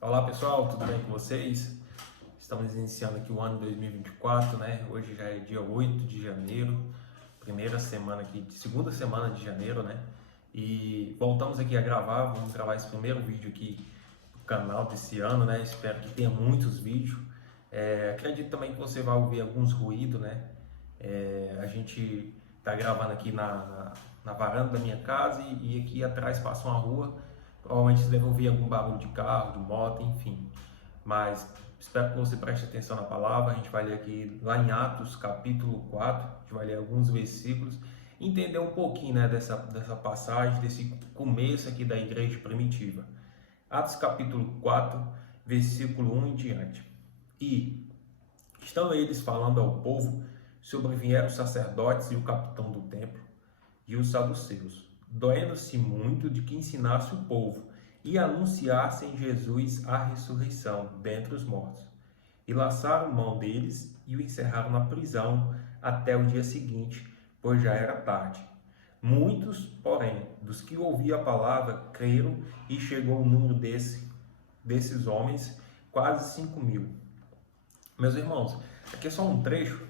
Olá pessoal, tudo bem com vocês? Estamos iniciando aqui o ano 2024, né? Hoje já é dia 8 de janeiro, primeira semana aqui, segunda semana de janeiro, né? E voltamos aqui a gravar, vamos gravar esse primeiro vídeo aqui do canal desse ano, né? Espero que tenha muitos vídeos. Acredito também que você vai ouvir alguns ruídos, né? A gente está gravando aqui na varanda da minha casa e aqui atrás passa uma rua. Provavelmente você deve ouvir algum barulho de carro, de moto, enfim. Mas espero que você preste atenção na palavra. A gente vai ler aqui lá em Atos, capítulo 4. A gente vai ler alguns versículos. Entender um pouquinho, né, dessa passagem, desse começo aqui da igreja primitiva. Atos, capítulo 4, versículo 1 em diante. E, estando eles falando ao povo, sobrevieram os sacerdotes e o capitão do templo e os saduceus, doendo-se muito de que ensinasse o povo e anunciasse em Jesus a ressurreição dentre os mortos. E laçaram mão deles e o encerraram na prisão até o dia seguinte, pois já era tarde. Muitos, porém, dos que ouviam a palavra, creram e chegou o número desses homens, quase 5.000. Meus irmãos, aqui é só um trecho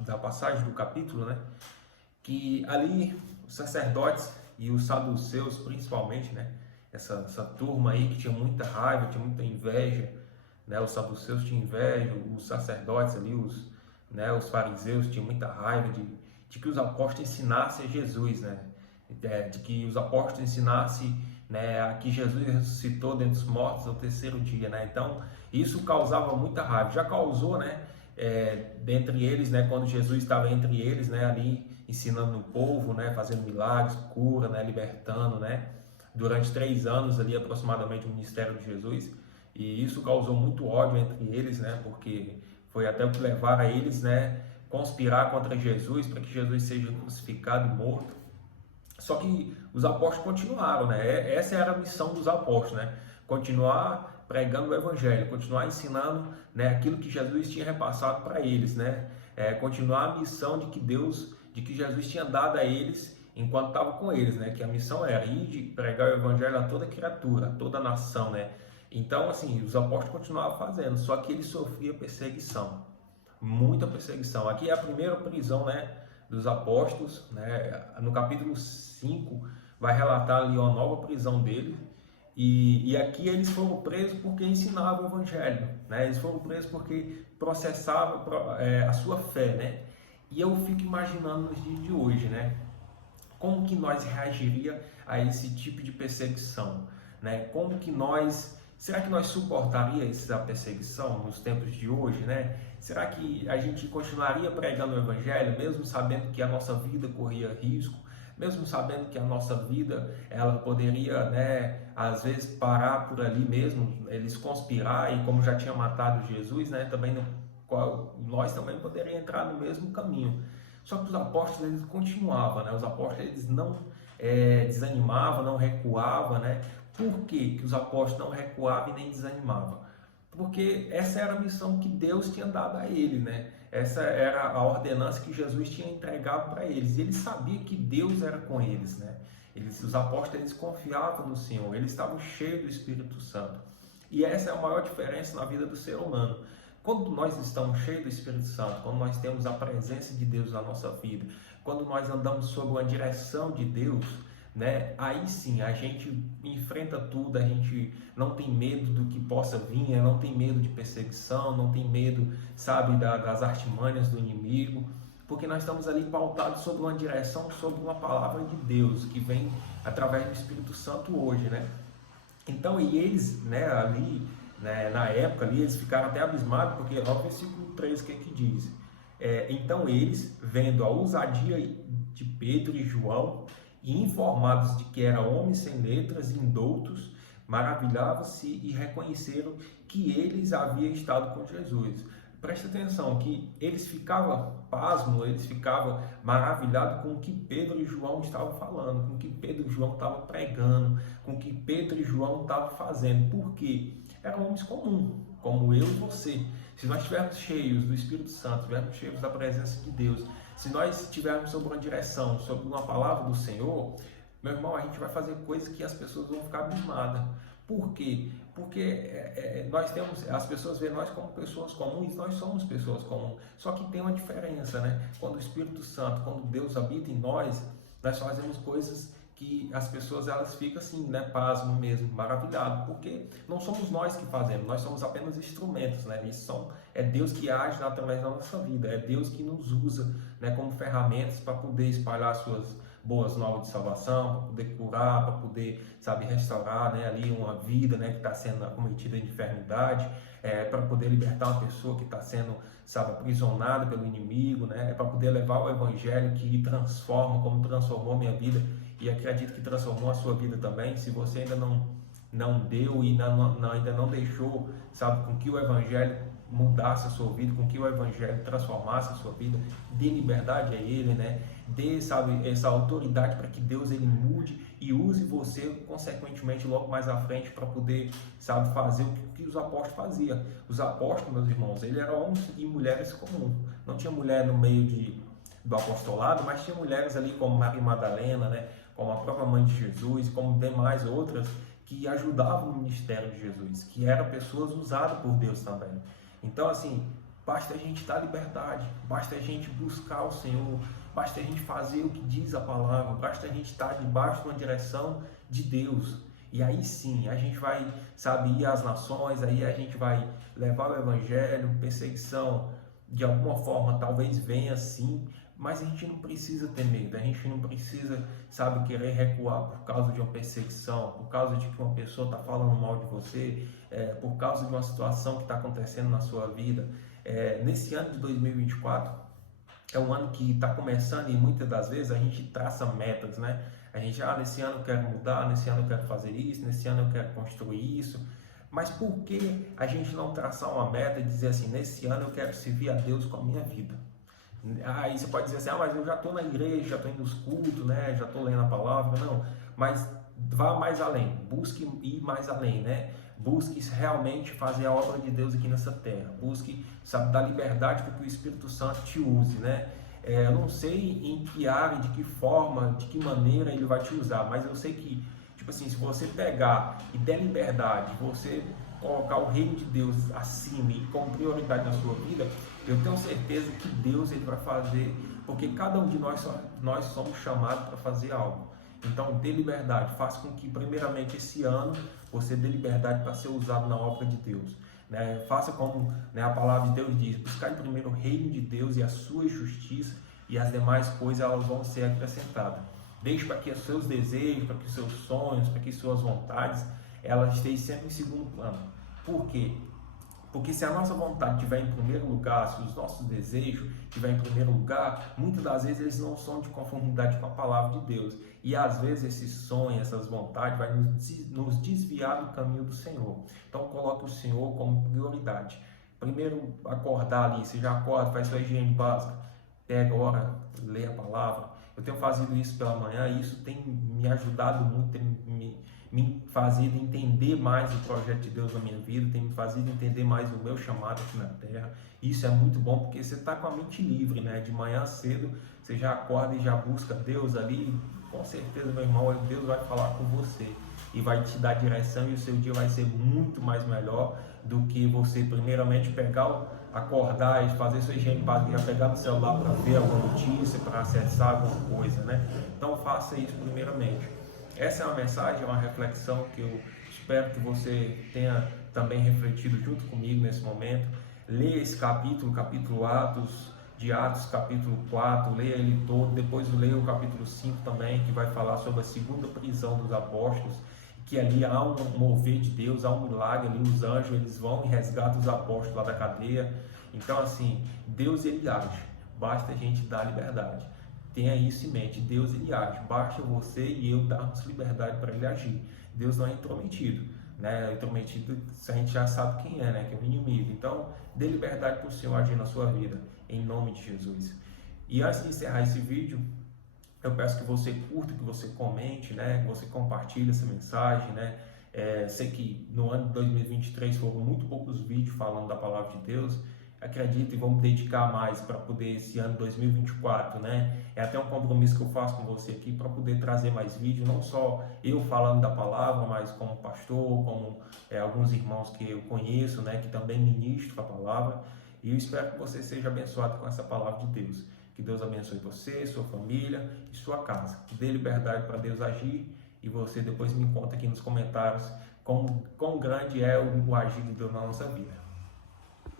da passagem do capítulo, né? Que ali os sacerdotes e os saduceus, principalmente, né? Essa turma aí que tinha muita raiva, tinha muita inveja, né? Os saduceus tinham inveja, os sacerdotes ali, os fariseus tinham muita raiva de que os apóstolos ensinassem a Jesus, né? De que os apóstolos ensinassem, né, que Jesus ressuscitou dentre os mortos ao terceiro dia, né? Então isso causava muita raiva, já causou, né? Dentre eles, né, quando Jesus estava entre eles, né, ali ensinando o povo, né, fazendo milagres, cura, né, libertando, né, durante 3 anos ali aproximadamente o ministério de Jesus, e isso causou muito ódio entre eles, né, porque foi até o que levaram a eles, né, conspirar contra Jesus para que Jesus seja crucificado e morto. Só que os apóstolos continuaram, né? Essa era a missão dos apóstolos, né? Continuar pregando o evangelho, continuar ensinando, né, aquilo que Jesus tinha repassado para eles, né? Continuar a missão de que Jesus tinha dado a eles enquanto estava com eles, né? Que a missão era ir de pregar o evangelho a toda criatura, a toda nação, né? Então, assim, os apóstolos continuavam fazendo, só que eles sofriam perseguição, muita perseguição. Aqui é a primeira prisão, né, dos apóstolos, né? No capítulo 5 vai relatar ali uma nova prisão dele, e aqui eles foram presos porque ensinavam o evangelho, né? Eles foram presos porque processavam a sua fé, né? E eu fico imaginando nos dias de hoje, né? Como que nós reagiria a esse tipo de perseguição, né? Será que nós suportaria essa perseguição nos tempos de hoje, né? Será que a gente continuaria pregando o evangelho, mesmo sabendo que a nossa vida corria risco, mesmo sabendo que a nossa vida ela poderia, né, às vezes parar por ali mesmo, eles conspirar e como já tinha matado Jesus, né, também nós também poderíamos entrar no mesmo caminho. Só que os apóstolos eles continuavam, né? Os apóstolos eles não desanimavam, não recuavam, né? Por que os apóstolos não recuavam e nem desanimavam? Porque essa era a missão que Deus tinha dado a eles, né? Essa era a ordenança que Jesus tinha entregado para eles. E eles sabiam que Deus era com eles, né? Os apóstolos eles confiavam no Senhor, eles estavam cheios do Espírito Santo. E essa é a maior diferença na vida do ser humano. Quando nós estamos cheios do Espírito Santo, quando nós temos a presença de Deus na nossa vida, quando nós andamos sob uma direção de Deus, né? Aí sim a gente enfrenta tudo, a gente não tem medo do que possa vir, não tem medo de perseguição, não tem medo, sabe, das artimanhas do inimigo, porque nós estamos ali pautados sobre uma direção, sobre uma palavra de Deus que vem através do Espírito Santo hoje, né? Então, e eles, né, ali, né, na época ali, eles ficaram até abismados, porque olha o versículo 3 que diz. Então eles, vendo a ousadia de Pedro e João, e informados de que eram homens sem letras e indoutos, maravilhavam-se e reconheceram que eles haviam estado com Jesus. Presta atenção que eles ficavam pasmos, eles ficavam maravilhados com o que Pedro e João estavam falando, com o que Pedro e João estavam pregando, com o que Pedro e João estavam fazendo. Por quê? Eram homens comuns, como eu e você. Se nós estivermos cheios do Espírito Santo, estivermos cheios da presença de Deus, se nós estivermos sob uma direção, sob uma palavra do Senhor, meu irmão, a gente vai fazer coisas que as pessoas vão ficar abismadas. Por quê? Porque as pessoas veem nós como pessoas comuns, nós somos pessoas comuns, só que tem uma diferença, né? Quando o Espírito Santo, quando Deus habita em nós fazemos coisas que as pessoas elas ficam assim, né, pasmo mesmo, maravilhado, porque não somos nós que fazemos, nós somos apenas instrumentos, né? É Deus que age através da nossa vida, é Deus que nos usa, né, como ferramentas para poder espalhar suas boas novas de salvação, para poder curar, para poder, sabe, restaurar, né, ali uma vida, né, que está sendo acometida de enfermidade, para poder libertar uma pessoa que está sendo, sabe, aprisionada pelo inimigo, né, para poder levar o evangelho que transforma, como transformou minha vida, e acredito que transformou a sua vida também. Se você ainda não deu e ainda não deixou, sabe, com que o evangelho mudasse a sua vida, com que o evangelho transformasse a sua vida, dê liberdade a ele, né? Dê, sabe, essa autoridade para que Deus ele mude e use você consequentemente logo mais à frente para poder, sabe, fazer o que os apóstolos faziam. Os apóstolos, meus irmãos, eles eram homens e mulheres comuns. Não tinha mulher no meio do apostolado, mas tinha mulheres ali como Maria Madalena, né? Como a própria mãe de Jesus, como demais outras que ajudavam no ministério de Jesus, que eram pessoas usadas por Deus também. Então, assim, basta a gente dar liberdade, basta a gente buscar o Senhor, basta a gente fazer o que diz a palavra, basta a gente estar debaixo de uma direção de Deus. E aí sim, a gente vai, sabe, ir às nações, aí a gente vai levar o evangelho, perseguição, de alguma forma talvez venha sim, mas a gente não precisa ter medo, a gente não precisa, sabe, querer recuar por causa de uma perseguição, por causa de que uma pessoa está falando mal de você, por causa de uma situação que está acontecendo na sua vida. Nesse ano de 2024, é um ano que está começando e muitas das vezes a gente traça metas, né? A gente, nesse ano eu quero mudar, nesse ano eu quero fazer isso, nesse ano eu quero construir isso. Mas por que a gente não traçar uma meta e dizer assim, nesse ano eu quero servir a Deus com a minha vida? Aí você pode dizer assim, mas eu já estou na igreja, já estou indo nos cultos, né? Já estou lendo a palavra. Não, mas vá mais além, busque ir mais além, né? Busque realmente fazer a obra de Deus aqui nessa terra. Busque, sabe, dar liberdade para que o Espírito Santo te use, né? Eu não sei em que área, de que forma, de que maneira ele vai te usar, mas eu sei que, tipo assim, se você pegar e der liberdade, você colocar o reino de Deus acima e como prioridade na sua vida, eu tenho certeza que Deus ele vai fazer, porque cada um de nós somos chamados para fazer algo. Então, dê liberdade, faça com que primeiramente esse ano você dê liberdade para ser usado na obra de Deus. Né? Faça como, né, a palavra de Deus diz, buscar em primeiro o reino de Deus e a sua justiça, e as demais coisas elas vão ser acrescentadas. Deixe para que os seus desejos, para que os seus sonhos, para que suas vontades, elas estejam sempre em segundo plano. Por quê? Porque se a nossa vontade estiver em primeiro lugar, se os nossos desejos estiverem em primeiro lugar, muitas das vezes eles não são de conformidade com a palavra de Deus. E às vezes esses sonhos, essas vontades vai nos desviar do caminho do Senhor. Então coloque o Senhor como prioridade. Primeiro acordar ali, você já acorda, faz sua higiene básica, pega, ora, lê a palavra. Eu tenho fazido isso pela manhã e isso tem me ajudado muito, tem me fazido entender mais o projeto de Deus na minha vida, tem me fazido entender mais o meu chamado aqui na terra. Isso é muito bom porque você está com a mente livre, né? De manhã cedo você já acorda e já busca Deus ali, com certeza, meu irmão, Deus vai falar com você e vai te dar direção e o seu dia vai ser muito mais melhor do que você primeiramente acordar e fazer sua higiene básica, já pegar no celular para ver alguma notícia, para acessar alguma coisa, né? Então faça isso primeiramente. Essa é uma mensagem, é uma reflexão que eu espero que você tenha também refletido junto comigo nesse momento. Leia esse capítulo de Atos, capítulo 4, leia ele todo, depois leia o capítulo 5 também, que vai falar sobre a segunda prisão dos apóstolos, que ali há um mover de Deus, há um milagre ali, os anjos eles vão e resgatam os apóstolos lá da cadeia. Então assim, Deus ele age, basta a gente dar liberdade. Tenha isso em mente, Deus ele age, basta você e eu darmos liberdade para ele agir. Deus não é intrometido, né? Intrometido, a gente já sabe quem é, né? Que é o inimigo. Então, dê liberdade para o Senhor agir na sua vida, em nome de Jesus. E antes de encerrar esse vídeo, eu peço que você curta, que você comente, né? Que você compartilhe essa mensagem, né? Sei que no ano de 2023 foram muito poucos vídeos falando da palavra de Deus. acredito e vou me dedicar mais para poder esse ano 2024, né? É até um compromisso que eu faço com você aqui para poder trazer mais vídeo, não só eu falando da palavra, mas como pastor, como alguns irmãos que eu conheço, né? Que também ministram a palavra. E eu espero que você seja abençoado com essa palavra de Deus. Que Deus abençoe você, sua família e sua casa. Dê liberdade para Deus agir e você depois me conta aqui nos comentários quão grande é o agir de Deus na nossa vida.